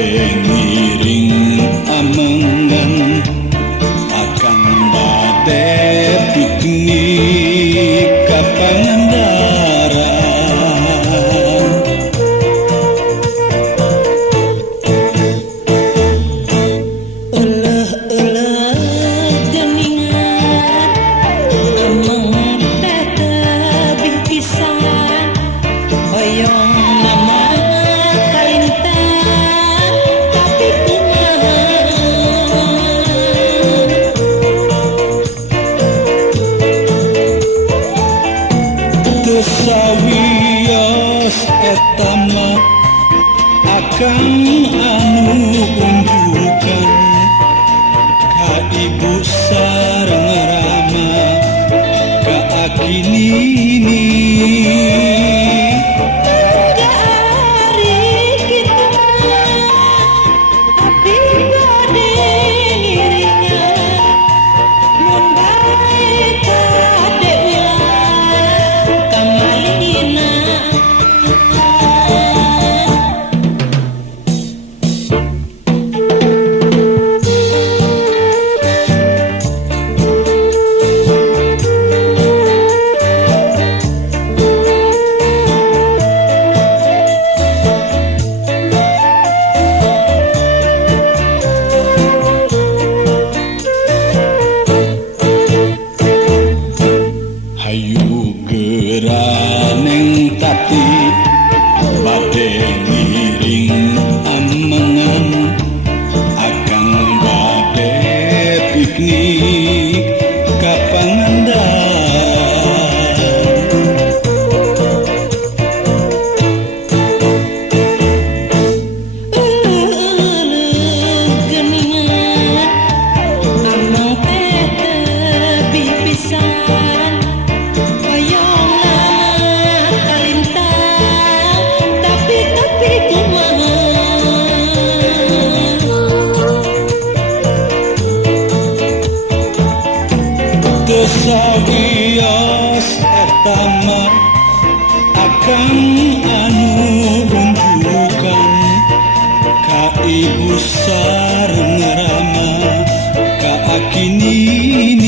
ngiring amengan akan bade piknik ka Pangandaran. Euleh-euleh geuningan ameng teh teuing pisan hoyong nama kalintang tapi kumaha Teu sawios eta mah akang anu unjukan ka ibu sareng rama ka akinini. Ari kitu mah abdi bade ngiringan mun bae kade ulah kamalina. Hayu geraneng tati bade ngiring amengan akang bade piknik ka Pangandaran. Euleh geuningan ameng teh teuing pisan hoyong nama kalintang tapi kumaha Teu sawios eta mah akang anu unjukan ka ibu sareng rama ka akinini.